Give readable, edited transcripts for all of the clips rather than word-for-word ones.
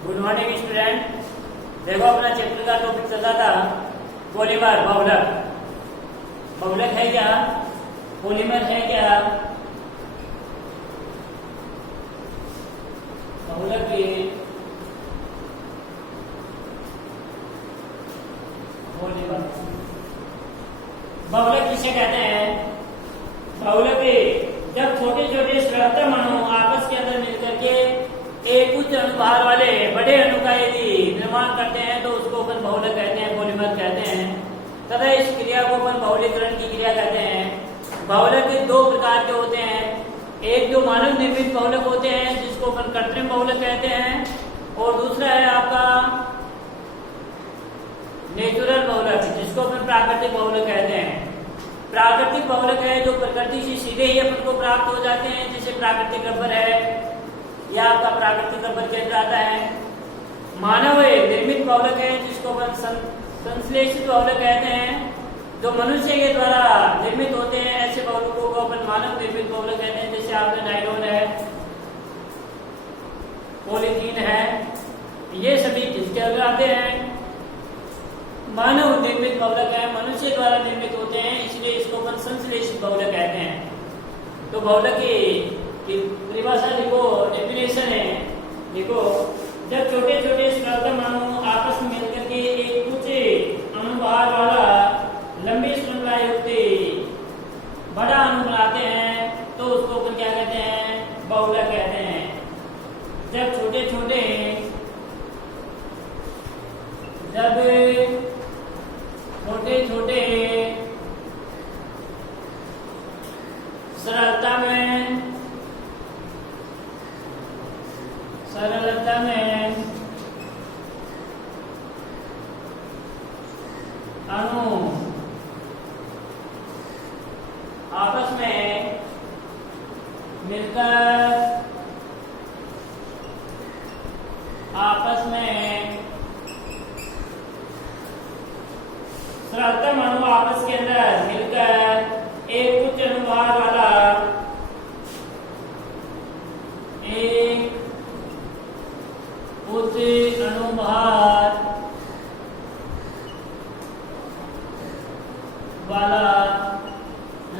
Good morning student. देखो अपना chapter का टॉपिक चलता था पॉलीमर बहुलक। बहुलक है क्या, पॉलीमर है क्या? बहुलक ये पॉलीमर, बहुलक किसे कहते हैं? बहुलक जब छोटे छोटे श्रृंखला अणु आपस के अंदर मिलकर के एक उच्च अनुभार वाले बड़े अणु का यदि निर्माण करते हैं तो उसको अपन बहुलक कहते हैं, पॉलीमर कहते हैं। तथा इस क्रिया को अपन बहुलीकरण की क्रिया कहते हैं। बहुलक दो प्रकार के होते हैं, एक जो मानव निर्मित बहुलक होते हैं जिसको अपन कृत्रिम बहुलक कहते हैं, और दूसरा है आपका नेचुरल बहुलक जिसको अपन प्राकृतिक बहुलक कहते हैं। प्राकृतिक बहुलक है जो प्रकृति से सीधे ही अपन को प्राप्त हो जाते हैं, जैसे प्राकृतिक रबर है, यह आपका प्राकृतिक रबर के अंदर आता है। मानव निर्मित बहुलक है जिसको अपन संश्लेषित बहुलक कहते हैं, जो मनुष्य के द्वारा निर्मित होते हैं। ऐसे बहुलकों को अपन मानव निर्मित बहुलक कहते हैं, जैसे आपका नायलॉन है, पॉलीथीन है, ये सभी किसके अंदर आते हैं? मानव निर्मित बहुलक है, मनुष्य द्वारा निर्मित होते हैं, इसलिए इसको अपन संश्लेषित बहुलक कहते हैं। तो बहुलक की परिभाषा लिखो, डेफिनेशन है, देखो जब छोटे छोटे श्रृंखला अणु आपस में मिलकर के एक उच्च अनुभार वाला लंबी श्रृंखला युक्त बड़ा अणु बनाते हैं तो उसको अपन क्या कहते हैं? बहुलक कहते हैं। जब छोटे छोटे सरलता में अणु आपस में मिलकर सरलतम अणु आपस के अंदर मिलकर एक उच्च अनुभार वाला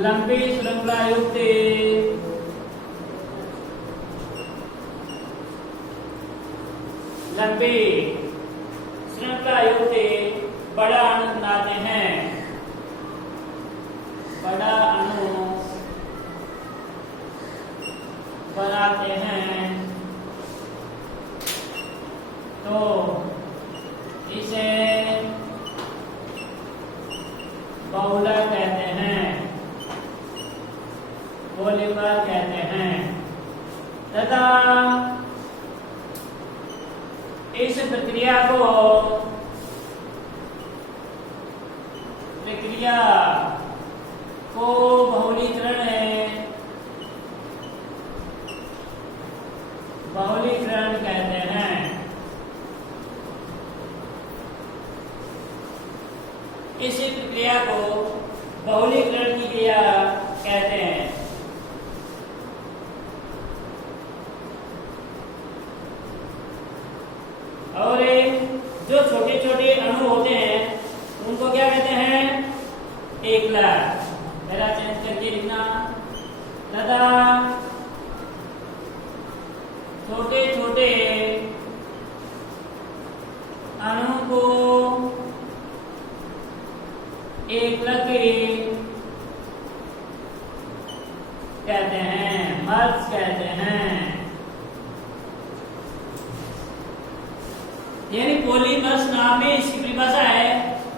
लंबी श्रृंखला युक्त बड़ा अणु बनाते हैं। बड़ा अणु बनाते हैं तो इसे बहुलक कहते हैं, पॉलीमर कहते हैं। तथा इस प्रक्रिया को बहुलीकरण कहते हैं। इसी प्रक्रिया को बहुलीकरण की क्रिया कहते हैं। और जो छोटे छोटे अणु होते हैं उनको क्या कहते हैं? एकलक। मेरा चेंज करके लिखना। तथा छोटे छोटे अणु को एकलक कहते हैं, मर्ज कहते हैं। यानी पॉलीमर्स नाम में इसकी परिभाषा है।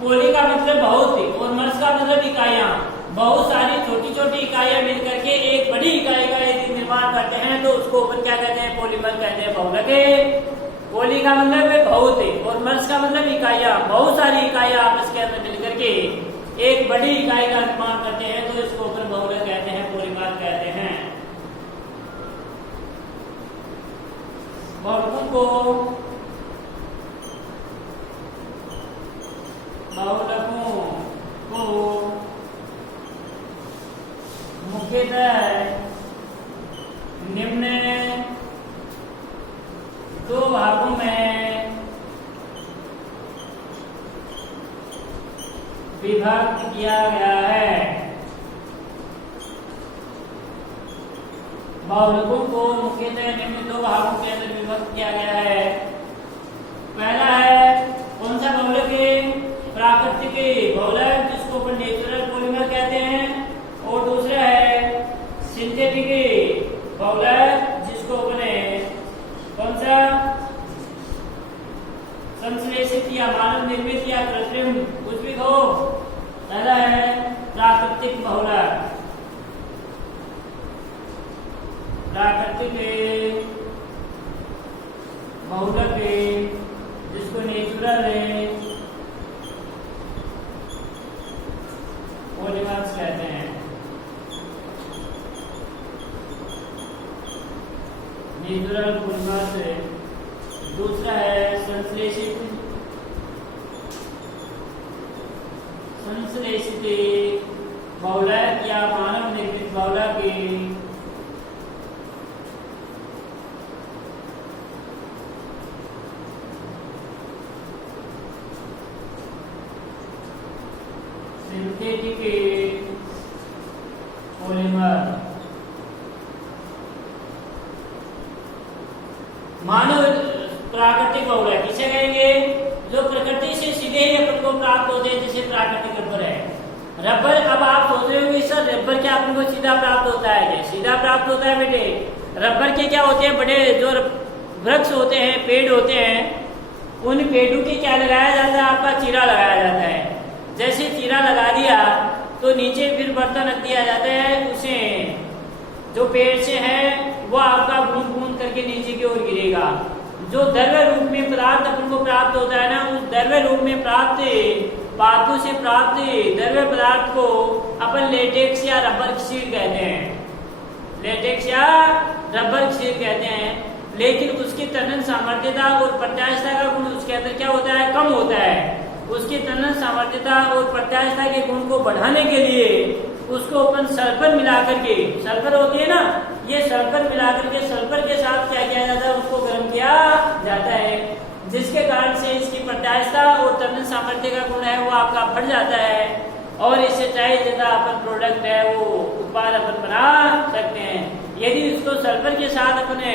पॉली का मतलब बहुत और मर्स का मतलब इकाइयां। बहुत सारी छोटी छोटी इकाइयां मिलकर के एक बड़ी इकाई का यदि निर्माण करते हैं तो उसको अपन क्या कहते हैं? पॉलीमर कहते हैं, बहुलक। पॉली का मतलब है बहुत और मर्स का मतलब इकाइयां। बहुत सारी इकाइयां आपस के अंदर मिलकर के एक बड़ी इकाई का निर्माण करते हैं तो इसको अपन बहुलक कहते हैं, पॉलीमर कहते हैं। बहुलकों को मुख्यतः निम्न दो भागों में विभक्त किया गया है। बहुलकों को मुख्यतः निम्न दो भागों के अंदर विभक्त किया गया है। पहला है कौन सा बहुलक है? प्राकृतिक बहुलक, जिसको अपन नेचुरल पॉलीमर कहते हैं, और दूसरा है सिंथेटिक बहुलक, जिसको अपने कौन सा संश्लेषित या मानव निर्मित या कृत्रिम कुछ भी कहो। पहला है प्राकृतिक बहुलक, प्राकृतिक बहुलक जिसको नेचुरल पॉलीमर्स कहते हैं। Natural polymers. दूसरा है संश्लेषित बहुलक या मानव निर्मित बहुलक। Synthetic polymer. मानव प्राकृतिक बहुलक किसे कहेंगे? जो प्रकृति से सीधे ही अपन को प्राप्त होते हैं, जैसे प्राकृतिक रबर है। रबर, अब आप सोच रहे हो सर रबर क्या अपन को सीधा प्राप्त होता है? सीधा प्राप्त होता है बेटे। रबर के क्या होते हैं? बड़े जो वृक्ष होते हैं, पेड़ होते हैं, उन पेड़ों के क्या लगाया जाता है? आपका चीरा लगाया जाता है। जैसे चीरा लगा दिया तो नीचे फिर बर्तन रख दिया जाता है, उसे जो पेड़ से है वो आपका बूंद बूंद करके नीचे की ओर गिरेगा। जो द्रव्य रूप में पदार्थ अपन को प्राप्त होता है ना, उस द्रव्य रूप में प्राप्त पादपों से प्राप्त द्रव्य पदार्थ को अपन लेटेक्स या रबर शीट कहते हैं। लेटेक्स या रबर शीट कहते हैं। लेकिन उसकी तनन सामर्थ्यता और प्रत्यास्थता का गुण उसके अंदर क्या होता है? कम होता है। उसकी तनन सामर्थ्यता और प्रत्यास्थता के गुण को बढ़ाने के लिए उसको अपन सल्फर मिलाकर के, सल्फर होती है ना, ये सल्फर मिलाकर के सल्फर के साथ क्या किया जाता है? उसको गर्म किया जाता है, जिसके कारण से इसकी प्रत्यास्थता और तनन सामर्थ्य का गुण है वो आपका बढ़ जाता है, और इससे चाहिए जितना अपन प्रोडक्ट है वो उत्पाद अपन बना सकते हैं। यदि इसको सल्फर के साथ अपने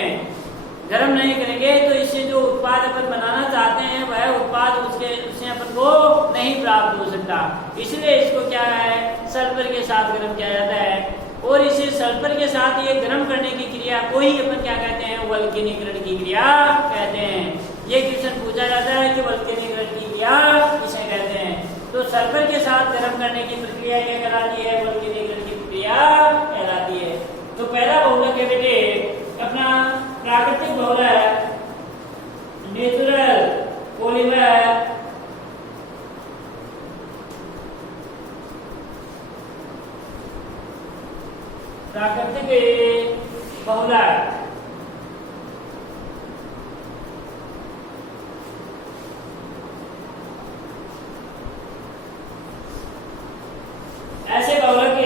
गर्म नहीं करेंगे तो इससे जो उत्पाद अपन बनाना चाहते हैं वह उत्पाद उससे अपन को नहीं प्राप्त हो सकता। इसलिए इसको क्या है? सल्फर के साथ गर्म किया जाता है, और इसे सल्फर के साथ ये गर्म करने की क्रिया को ही अपन क्या कहते हैं? वल्कनीकरण की क्रिया कहते हैं। ये क्वेश्चन पूछा जाता है कि वल्कनीकरण की क्रिया किसे कहते हैं? तो सल्फर के साथ गर्म करने की प्रक्रिया क्या कहलाती है? वल्कनीकरण की प्रक्रिया कहलाती है। तो पहला बहुलक है बेटे अपना प्राकृतिक बहुलक, नेचुरल पॉलीमर। प्राकृतिक बहुलक ऐसे बहुलक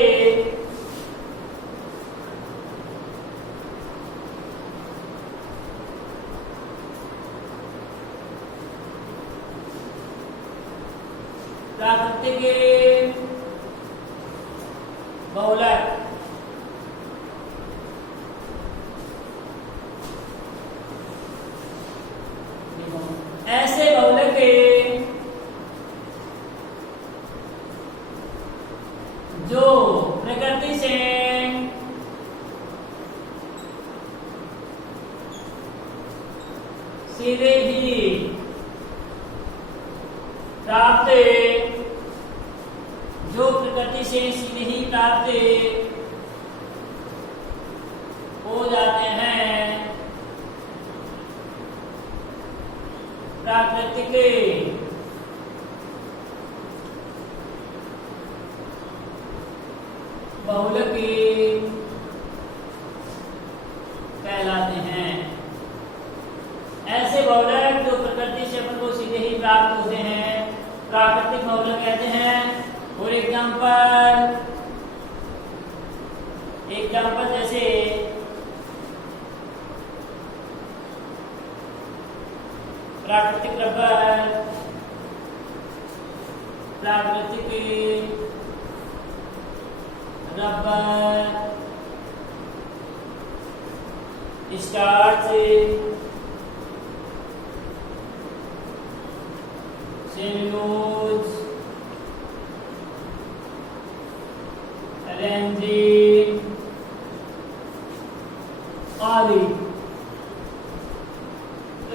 प्राकृतिक बहुलक ऐसे बहुलक जो प्रकृति से सीधे ही प्राप्त, जो प्रकृति से सीधे ही प्राप्त हो जाते हैं, प्राकृतिक बहुलक कहलाते हैं। ऐसे बहुलक जो प्रकृति से अपन को सीधे ही प्राप्त होते हैं प्राकृतिक बहुलक कहते हैं। फॉर एग्जाम्पल जैसे प्राकृतिक रबर, प्राकृतिक रबर, स्टार्च, सेल्यूलोज, रेंजिन आदि,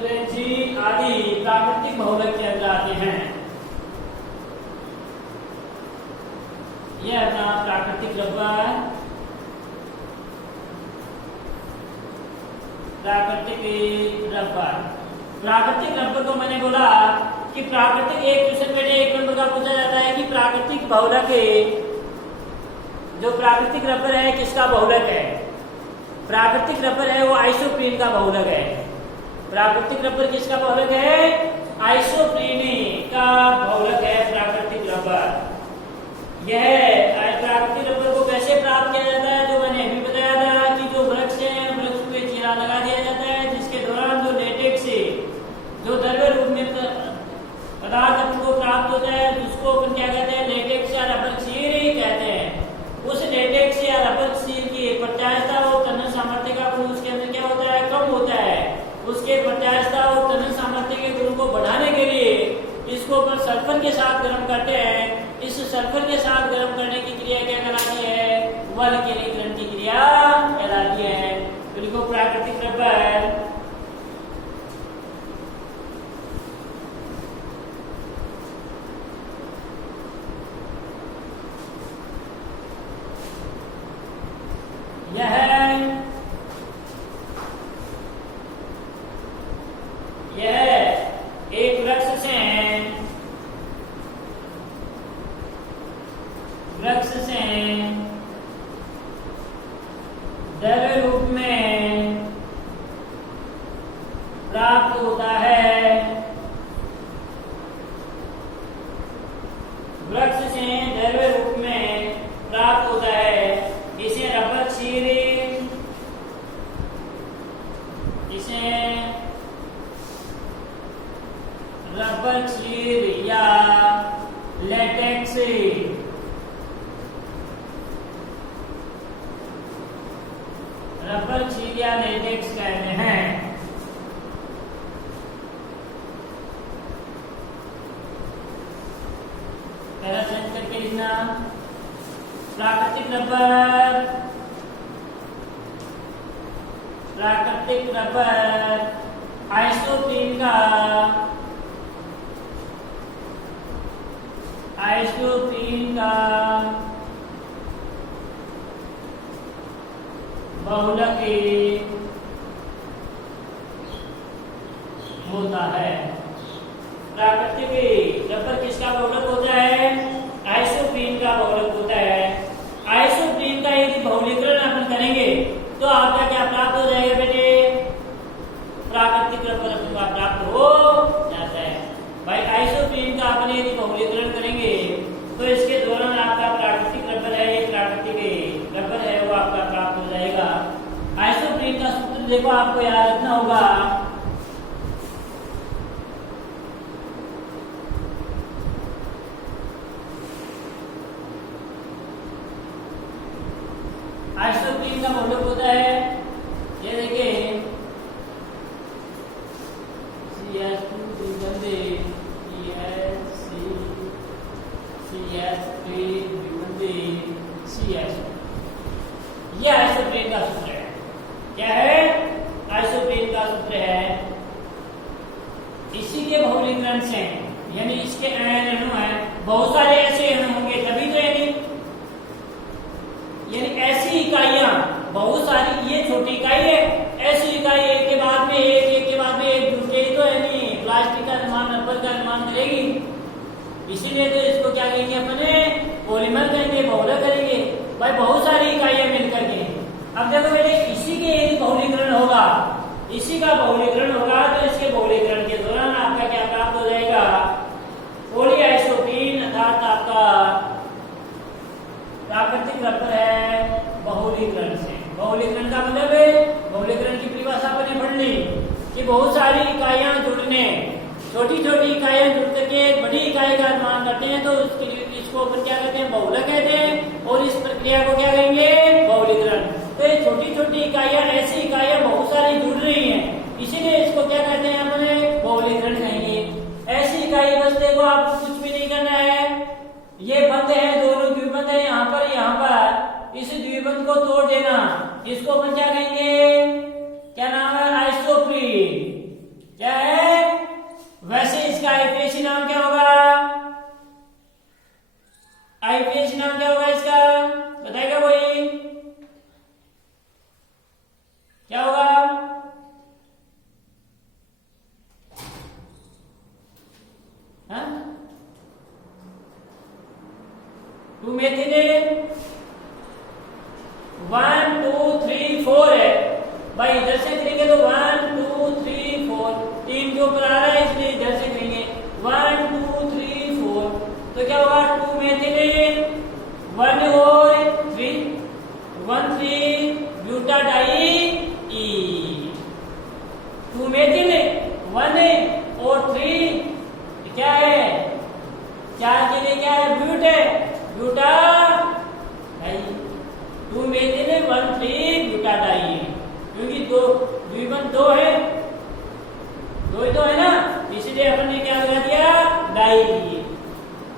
रेंजिन आदि प्राकृतिक बहुलक के अंदर आते हैं। यह अपना प्राकृतिक रबर, प्राकृतिक रबर को मैंने बोला कि प्राकृतिक एक क्वेश्चन में एक नंबर का पूछा जाता है कि प्राकृतिक बहुलक जो प्राकृतिक रबर है किसका बहुलक है। प्राकृतिक रबर है वो आइसोप्रीन का बहुलक है। प्राकृतिक रबर किसका बहुलक है? आइसोप्रीन का बहुलक है प्राकृतिक रबर। यह प्राकृतिक रबर को कैसे प्राप्त किया जाता है? जो मैंने अभी बताया था कि जो वृक्ष है वृक्ष पे चीरा लगा दिया जाता है, जिसके दौरान जो लेटेक्स से जो द्रव्य रूप में पदार्थ अपन को प्राप्त होता है जिसको अपन क्या कहते हैं? लेटेक्स या रबर शीर ही कहते हैं। उस लेटेक्स या रबर शीर की प्रत्यास्थता और तनन सामर्थ्य का गुण उसके अंदर क्या होता है? कम होता है। उसके प्रत्यास्थता और तनन सामर्थ्य के गुण को बढ़ाने के लिए इसको अपन सल्फर के साथ गर्म करते हैं। इस सल्फर के साथ गर्म करने की क्रिया क्या कहलाती है? वल्केनीकरण की क्रिया कहलाती है। तो लिखो प्राकृतिक रबर यह एक वृक्ष से द्रव्य रूप में प्राप्त होता है। वृक्ष से द्रव्य रूप में प्राप्त होता है। इसे रबर शीर, रबर शीर या लेटेक्स कहते हैं। पहला चेंज करके लिखना प्राकृतिक रबर आइसोप्रीन का बहुलक होता है। प्राकृतिक रबर किसका बहुलक होता है? आइसोप्रीन का बहुलक होता है। आइसोप्रीन का यदि बहुलीकरण अपन करेंगे तो आपका क्या प्राप्त हो जाएगा बेटे? प्राकृतिक रबर अपन का प्राप्त हो जाता है। भाई आइसोप्रीन का अपन यदि बहुलीकरण करेंगे तो इसके दौरान आपका प्राकृतिक रबर है, ये प्राकृतिक रबर है वो आपका प्राप्त हो जाएगा। आइसोप्रीन का सूत्र देखो आपको याद रखना होगा। आइसोप्रीन का बहुलक होता है, ये देखिए ये आइसोप्रीन का सूत्र है। क्या है? आइसोप्रीन का सूत्र है। इसी के बहुलीकरण से यानी इसके अणु है, बहुत सारे ऐसे अणु होंगे तभी तो यानी ऐसी इकाइयां बहुत सारी, ये छोटी इकाई है, ऐसी इकाई एक के बाद में एक जुट गई तो यानी प्लास्टिक का निर्माण, रबर का निर्माण करेगी। इसीलिए तो इसको क्या कहेंगे अपने? पॉलीमर कहेंगे, बहुलक करेंगे। भाई बहुत सारी इकाइयां मिलकर के। अब देखो बेटे इसी के यदि बहुलीकरण होगा, इसी का बहुलीकरण होगा तो इसके बहुलीकरण के दौरान आपका क्या प्राप्त हो जाएगा? पॉलीआइसोप्रीन अर्थात आपका प्राकृतिक रबर है बहुलीकरण से। बहुलीकरण का मतलब है, बहुलीकरण की परिभाषा आपने पढ़ ली कि बहुत सारी इकाइयां जुड़ने छोटी छोटी इकाइयां जुड़ करके एक बड़ी इकाई का निर्माण करते हैं, तो इसको अपन क्या कहते हैं, बहुलक कहते हैं। और इस प्रक्रिया को क्या कहेंगे, बहुलीकरण। तो ये छोटी छोटी इकाइयां, ऐसी इकाइयां बहुत सारी जुड़ रही हैं, इसीलिए इसको क्या कहते हैं, अपने बहुलीकरण कहेंगे। ऐसी इकाई बस देखो, आपको कुछ भी नहीं करना है, ये बंद है, दोनों द्विबंध है यहाँ पर, इस द्विबंध को तोड़ देना, इसको अपन क्या कहेंगे, क्या नाम है, आइसोप्रीन। क्या है, वैसे इसका आईपीएसी नाम क्या होगा, आईपीएसी नाम क्या होगा इसका, बताएगा कोई, क्या होगा, हाँ, 2-मेथिलेट 1 2 3 4 है भाई, इधर से करेंगे तो 1 2 3 4, 3 के ऊपर आ रहा है इसलिए इधर से करेंगे 1 2 3 4, तो क्या होगा, 2-मेथिलेट 1 और 3 ब्यूटाडाइन, 2-मेथिलेट 1 और 3 क्या है, 4 के लिए क्या है, ब्यूट है, ब्यूटा भाई 2-मेथिलेट 1 3 ब्यूटाडाइन, क्योंकि दो द्विबंध 2 है, 2 ही तो है ना, इसलिए अपन ने क्या लगा दिया, डाई।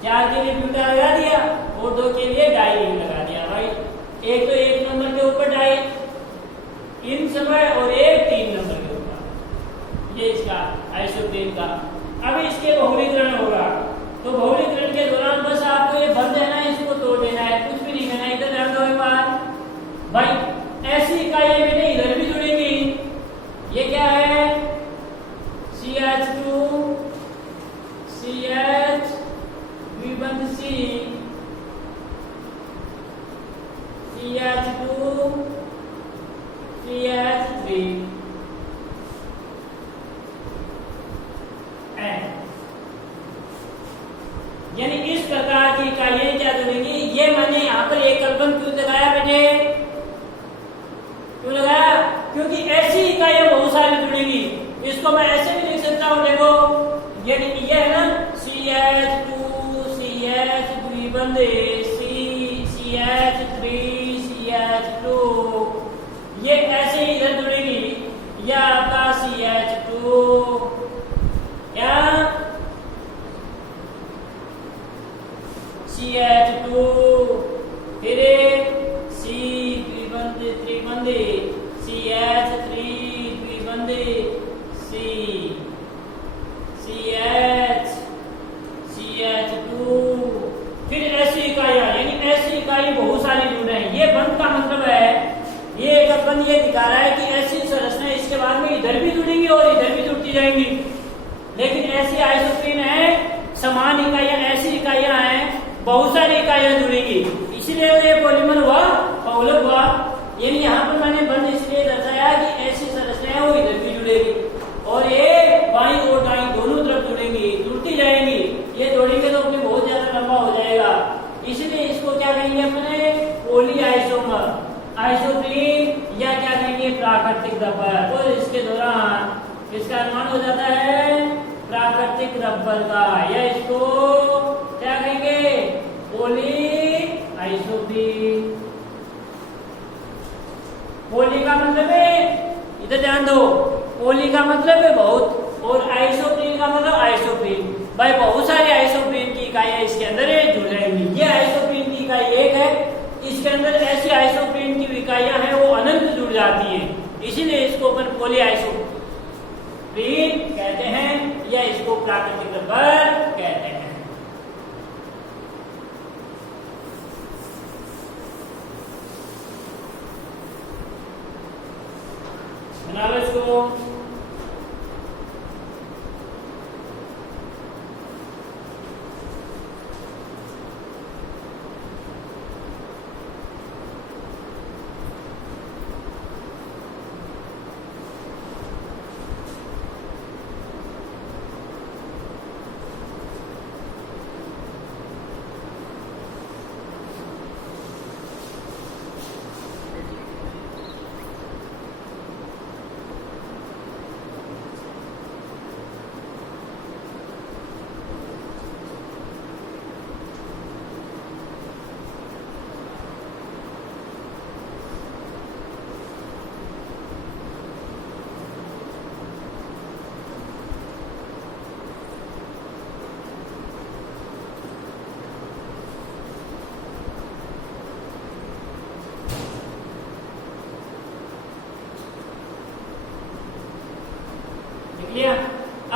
4 के लिए ब्यूटा लगा दिया और 2 के लिए डाई लगा दिया भाई। एक तो 1 नंबर के ऊपर डाई इन समय, और एक 3 नंबर के ऊपर, ये इसका आइसोप्रीन का। अब इसके बहुलीकरण होगा, तो बहुलीकरण के दौरान बस आपको ये बंद है ना, इसको तोड़ देना है, कुछ भी नहीं करना है। इधर ध्यान दो एक बार भाई, ऐसी इकाइयां बेटे इधर भी जुड़ेंगी, ये क्या है, CH2 CH द्विबंध C, CH2 CH3 यानी इस प्रकार की इकाइयां क्या जुड़ेंगी। ये मैंने यहाँ पर एक कल्पन क्यों लगाया बेटे, क्यों लगाया, क्योंकि ऐसी इकाइयां बहुत सारी जुड़ेंगी। इसको मैं ऐसे भी लिख सकता हूँ, देखो यानी ये है ना, CH2 CH द्विबंध C, CH3 CH2, ये ऐसे ही इधर जुड़ेगी। यह आपका CH2 क्या, CH2 फिर C द्विबंध त्रिबंध, CH3 द्विबंध C, CH CH2, फिर ऐसी इकाइयां, यानी ऐसी इकाई बहुत सारी जुड़ रही हैं। ये बंध का मतलब है, ये एक बंध ये दिखा रहा है कि ऐसी संरचना इसके बाद में इधर भी जुड़ेंगी और इधर भी जुड़ती जाएंगी। लेकिन ऐसी आइसोप्रीन है, समान इकाइयां, ऐसी इकाइयां हैं, बहुत सारी इकाइयां जुड़ेंगी, इसीलिए ये पॉलीमर हुआ, बहुलक हुआ। यानी यहाँ पर मैंने बंध इसलिए दर्शाया कि ऐसी संरचनाएं वो इधर भी जुड़ेगी और ये बाईं और दाईं दोनों तरफ जुड़ेंगी, जुड़ती जाएंगी। ये जोड़ेंगे तो अपने बहुत ज्यादा लंबा हो जाएगा, इसलिए इसको क्या कहेंगे अपने, पोली आइसोमर, आइसोप्रीन, या क्या कहेंगे, प्राकृतिक रबर। तो इसके दौरान इसका निर्माण हो जाता है प्राकृतिक रबर का, या इसको क्या कहेंगे, पोली आइसोप्रीन। पोली का मतलब है, इधर ध्यान दो, पोली का मतलब है बहुत, और आइसोप्रीन का मतलब आइसोप्रीन। भाई बहुत सारी आइसोप्रीन की इकाइयां इसके अंदर जुड़ जाएंगी। ये आइसोप्रीन की इकाई एक है, इसके अंदर ऐसी आइसोप्रीन की इकाइयां हैं वो अनंत जुड़ जाती है, इसीलिए इसको अपन पोली आइसोप्रीन कहते हैं, या इसको प्राकृतिक रबर कहते हैं। बना लो इसको।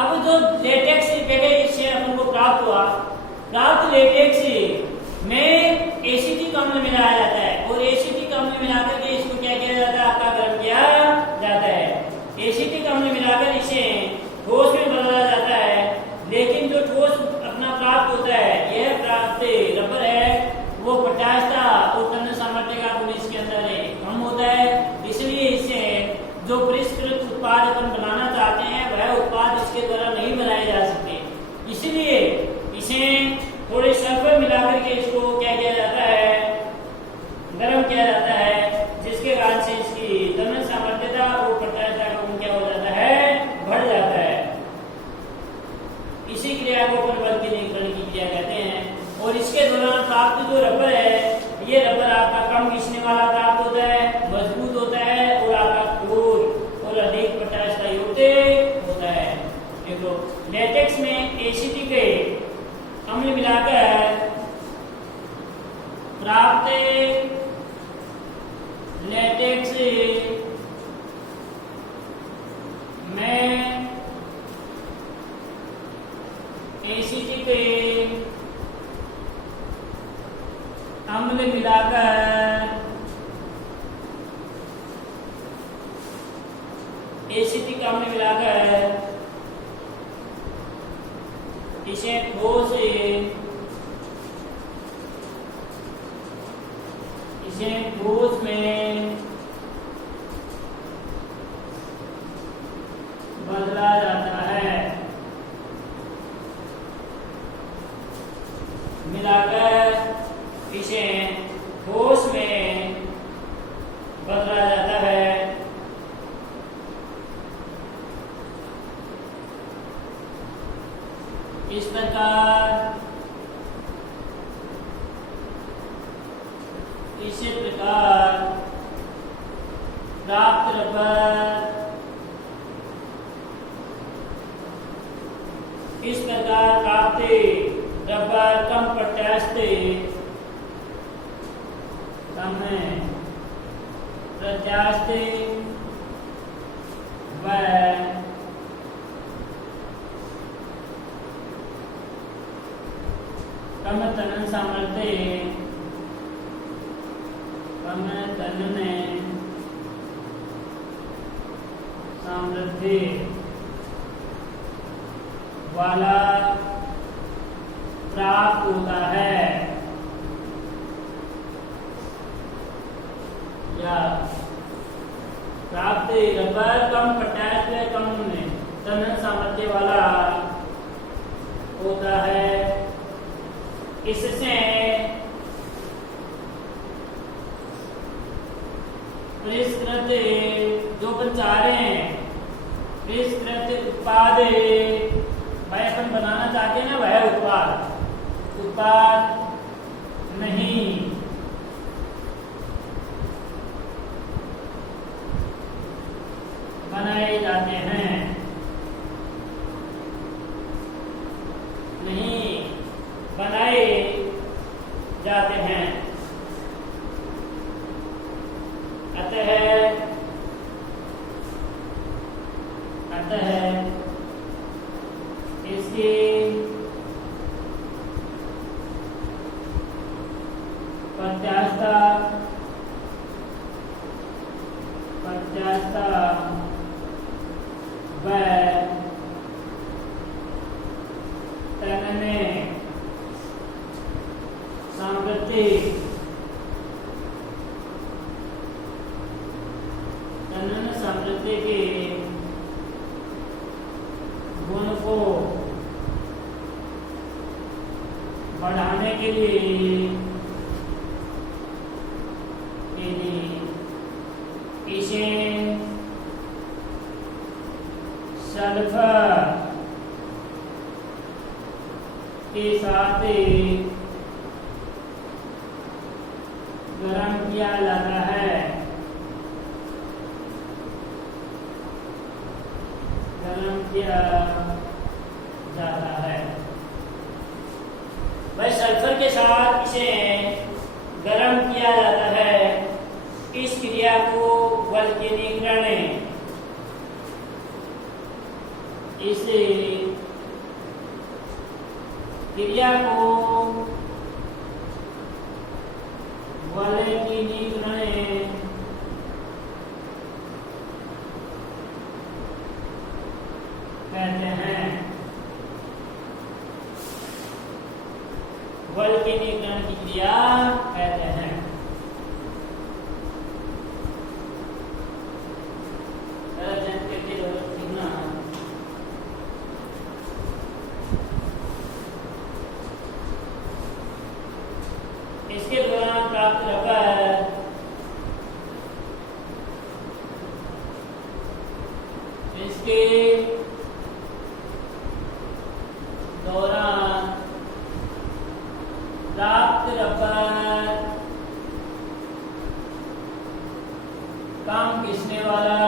अब जो लेटेक्स जगह इससे अपन को प्राप्त हुआ, प्राप्त लेटेक्स में एसिटिक अम्ल मिलाया जाता है और एसिटिक अम्ल मिलाकर के इसको क्या किया जाता है, आपका गर्म किया जाता है। एसिटिक अम्ल मिलाकर इसे ठोस में बदला जाता है, लेकिन जो ठोस अपना प्राप्त होता है, यह प्राप्त रबर है, वो पटाशता और तन्य सामर्थ्य का गुण इसके अंदर कम होता है। इसलिए इससे जो परिष्कृत उत्पाद अपन बनाना चाहते हैं वह उत्पाद इसके द्वारा नहीं बनाए जा सकते। इसलिए इसे थोड़े सल्फर मिलाकर के इसको क्या किया जाता है, गर्म किया जाता है, जिसके कारण से इसकी तन्य सामर्थ्यता और पटाशता का गुण क्या हो जाता है, बढ़ जाता है। इसी क्रिया को परिवर्तनीकरण की क्रिया कहते हैं। और इसके दौरान प्राप्त जो रबर है, ये रबर आपका कम घिसने वाला प्राप्त होता है, मजबूत होता है और आपका ठोस और अधिक पटाशता युक्त होता है। देखो लेटेक्स में एसिटिक अम्ल मिलाकर प्राप्त लेटेक्स में एसिटिक अम्ल मिलाकर एसिटिक अम्ल मिलाकर इसे ठोस में बदला जाता है। मिलाकर इसे ठोस में बदला जाता है। इस प्रकार प्राप्त रबर कम पटाशते व कम तनन सामर्थ्य वाला प्राप्त होता है, या प्राप्त रबर कम पटाश कम तनन सामर्थ्य वाला होता है। इससे परिष्कृत जो अपन चाह रहे हैं, परिष्कृत उत्पाद भाई अपन बनाना चाहते हैं ना, वह उत्पाद नहीं बनाए जाते हैं, नहीं बनाए जाते हैं। अतः इसकी पचासता व तनने सामर्थ्य के गुण को बढ़ाने के लिए इसे सल्फर के साथ गरम किया जाता है। भाई सल्फर के साथ इसे गरम किया जाता है। इस क्रिया को वल्कनीकरण इस क्रिया को बल की निगणन कहते हैं। बल के निगणन की क्रिया कहते हैं। इसके दौरान प्राप्त रबर इसके दौरान प्राप्त रबर कम घिसने वाला,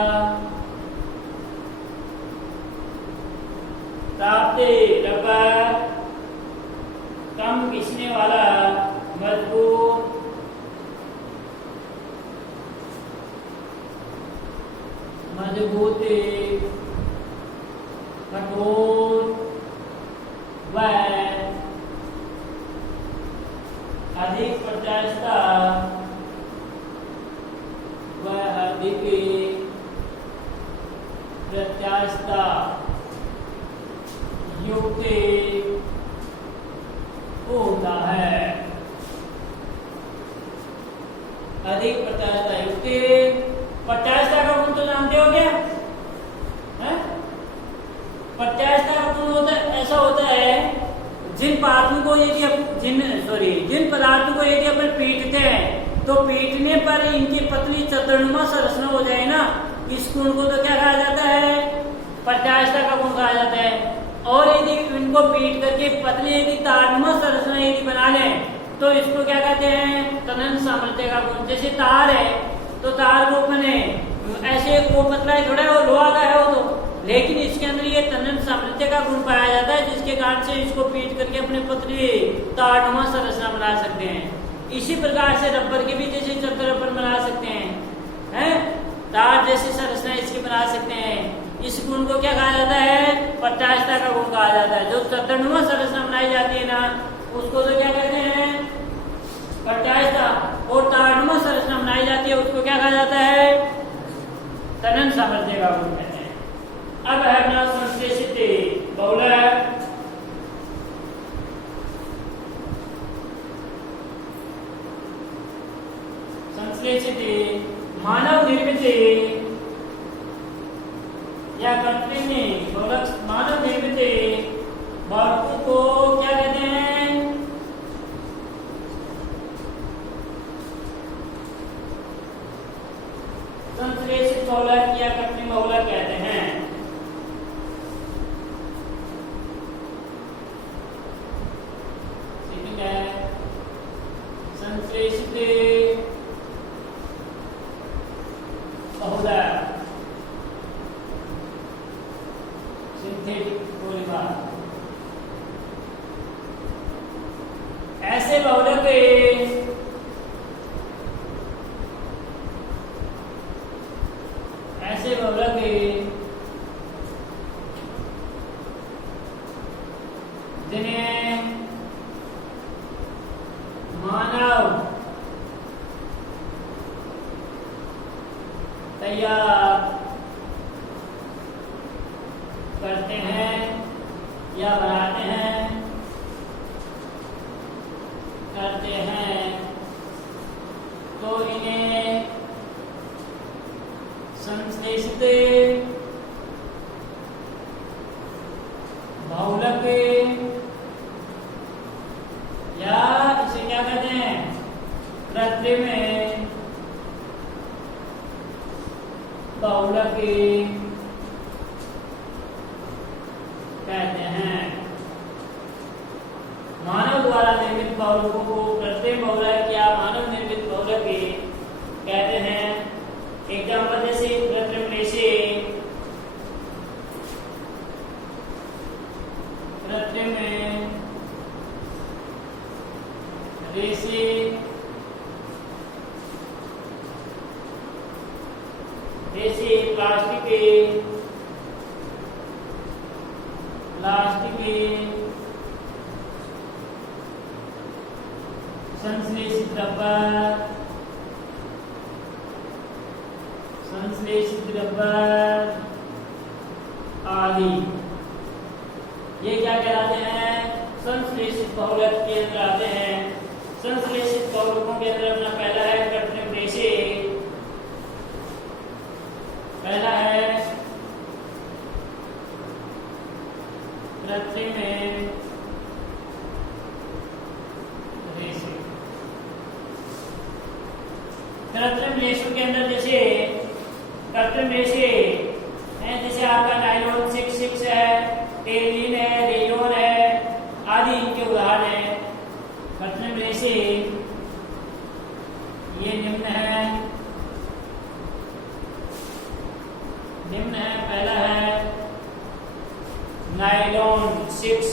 प्राप्त रबर कम घिसने वाला, मजबूत, कठोर व अधिक प्रत्यास्थता व अधिक प्रत्यास्थता युक्त होता है। अधिक प्रत्यास्थता युक्त, प्रत्यास्थता का गुण तो जानते हो क्या? प्रत्यास्थता का गुण होता है, ऐसा होता है जिन पदार्थों को यदि जिन पदार्थों को यदि अपन पीटते हैं तो पीटने पर इनकी पतली चतुर्णुमा संरचना हो जाए ना, इस गुण को तो क्या कहा जाता है? प्रत्यास्थता का गुण कहा जाता है। और यदि इनको पीट करके पतली यदि तारनुमा संरचना यदि बना लें तो इसको क्या कहते हैं? तनन सामर्थ्य का गुण। जैसे तार है तो तार को अपने ऐसे वो पतला है, थोड़ा वो लोहा का है वो तो, लेकिन इसके अंदर ये तनन सामर्थ्य का गुण पाया जाता है, जिसके कारण से इसको पीट करके अपने पतली तारनुमा संरचना बना सकते हैं। इसी प्रकार से रबर के भी जैसे चतुर रबर बना सकते हैं, तार जैसी संरचना इसकी बना सकते हैं। इस गुण को क्या कहा जाता है? प्रत्यास्थता का गुण कहा जाता है। जो चतुर्णुमा संरचना बनाई जाती है ना, उसको तो क्या कहते हैं? प्रत्यास्थता। और तारनुमा संरचना बनाई जाती है उसको क्या कहा जाता है? तनन सामर्थ्य का गुण कहते हैं। अब है अपना संश्लेषित बहुलक। संश्लेषित मानव निर्मित या कृत्रिम बहुलक, मानव निर्मित बहुलकों को क्या कहते हैं? संश्लेषित बहुलक या कृत्रिम बहुलक कहते हैं। ठीक है, संश्लेषित बहुलक, सिंथेटिक पॉलीमर, ऐसे बहुलक जिन्हें मानव तैयार करते हैं या बनाते हैं तो इन्हें संश्लेषित बहुलक या इसे क्या कहते हैं? कृत्रिम बहुलक कहते हैं। मानव द्वारा निर्मित बहुलकों को कृत्रिम बहुलक या मानव निर्मित बहुलक कहते हैं। एग्जाम्पल जैसे कृत्रिम रेशे, कृत्रिम रेशे, जैसे प्लास्टिक, लास्ट के संश्लेषित रबर आदि ये क्या कहलाते हैं? संश्लेषित बहुलक के अंदर आते हैं। संश्लेषित बहुलकों के अंदर अपना पहला है कृत्रिम रेशे, पहला है कृत्रिम रेशे। कृत्रिम रेशों के अंदर जैसे कृत्रिम रेशे हैं, जैसे आपका नायलॉन 6 है, टेरिन है, रेयोन है आदि इनके उदाहरण हैं। कृत्रिम रेशे ये निम्न है, पहला है नायलॉन 6,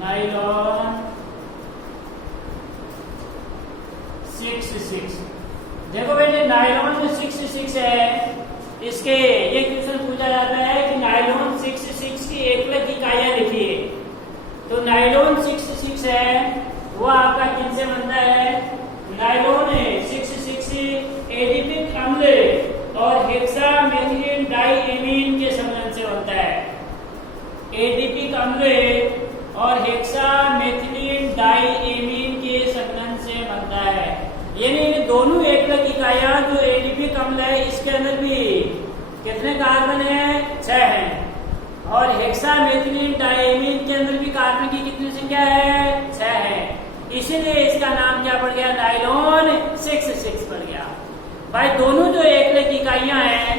नायलॉन 6। देखो बेटे नायलॉन जो 6 है, इसके ये क्वेश्चन पूछा जाता है कि नायलॉन 6 की एकलक इकाइयां लिखिए। तो नायलॉन 6 है वो आपका किनसे बनता है? नायलॉन 6 एडिपिक अम्ल और हेक्सामेथिलीन डाइएमीन के संलयन से बनता है। एडिपिक अम्ल और हेक्सामेथिलीन डाइएमीन के संलयन से बनता है। यानी दोनों एकलक इकाइयां जो एडिपिक अम्ल है इसके अंदर भी कितने कार्बन है? 6 हैं। और हेक्सामेथिलीन डाइएमीन के अंदर भी कार्बन की कितनी संख्या है? 6 है। इसीलिए इसका नाम क्या पड़ गया? नायलॉन 6 पड़ गया। भाई दोनों जो एकलक इकाइयां हैं,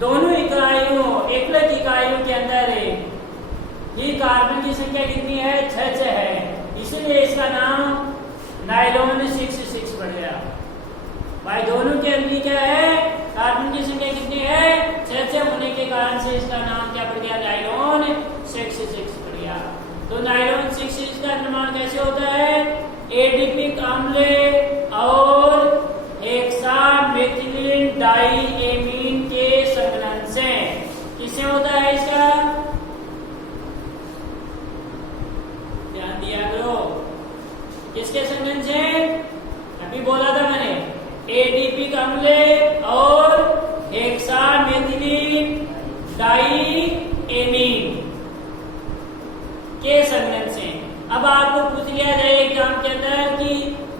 दोनों एकलक इकाइयों के अंदर ये कार्बन की संख्या कितनी है? 6 है। इसीलिए इसका नाम नायलॉन 6 पड़ गया। भाई दोनों के अंदर क्या है? कार्बन की संख्या कितनी है? 6 होने के कारण से इसका नाम क्या पड़ गया? नायलॉन 6 पड़ गया। तो नायलॉन 6 का निर्माण कैसे होता है? एडिपिक अम्ल और हेक्सामेथिलीन डाइएमीन के संलयन से। किससे होता है इसका? ध्यान दिया करो। किसके संलयन से? अभी बोला था मैंने, एडिपिक अम्ल और हेक्सामेथिलीन डाइएमीन के संलयन से। अब आपको पूछ लिया जाए एग्जाम के अंदर कि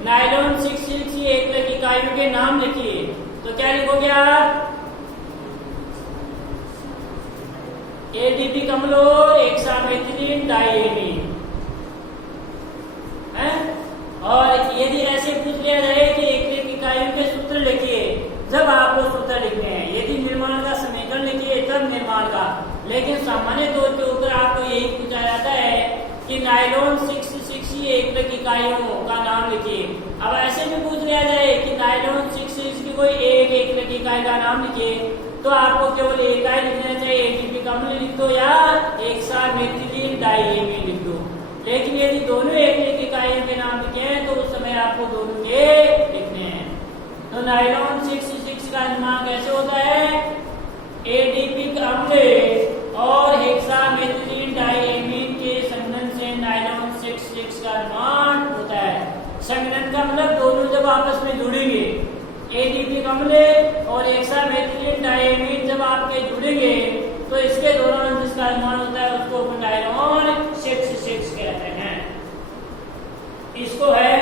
नायलॉन 6 एकलक इकाइयों के नाम लिखिए, तो क्या लिखोगे आप? एडिपिक अम्ल और हेक्सामेथिलीन डाइएमीन है। और यदि ऐसे पूछ लिया जाए कि एकलक इकाइयों के सूत्र लिखिए, जब आपको सूत्र लिखने हैं, यदि निर्माण का समीकरण लिखिए तब निर्माण का। लेकिन सामान्य तौर पे ऊपर आपको यही पूछा जाता है कि नायलॉन 6 एकलक इकाइयों का नाम लिखिए। अब ऐसे भी पूछ लिया जाए कि नायलॉन 6 की कोई एक एकलक इकाई का नाम लिखिए, तो आपको केवल इकाई लिखना चाहिए, एडिपिक अम्ल लिख दो या हेक्सामेथिलीन डाइएमीन लिख दो। लेकिन यदि दोनों एकलक इकाइयों के नाम लिखे हैं तो उस समय आपको दोनों के लिखने हैं। तो नायलॉन 6 का निर्माण कैसे होता है? एडिपिक अम्ल और हेक्सामेथिलीन डाइएमीन के संलयन से नायलॉन 6 का निर्माण होता है। संलयन का मतलब दोनों जब आपस में जुड़ेंगे, एडिपिक अम्ल और हेक्सामेथिलीन डाइएमीन जब आपके जुड़ेंगे तो इसके दौरान जिसका निर्माण होता है उसको नायलॉन 6 कहते हैं। इसको है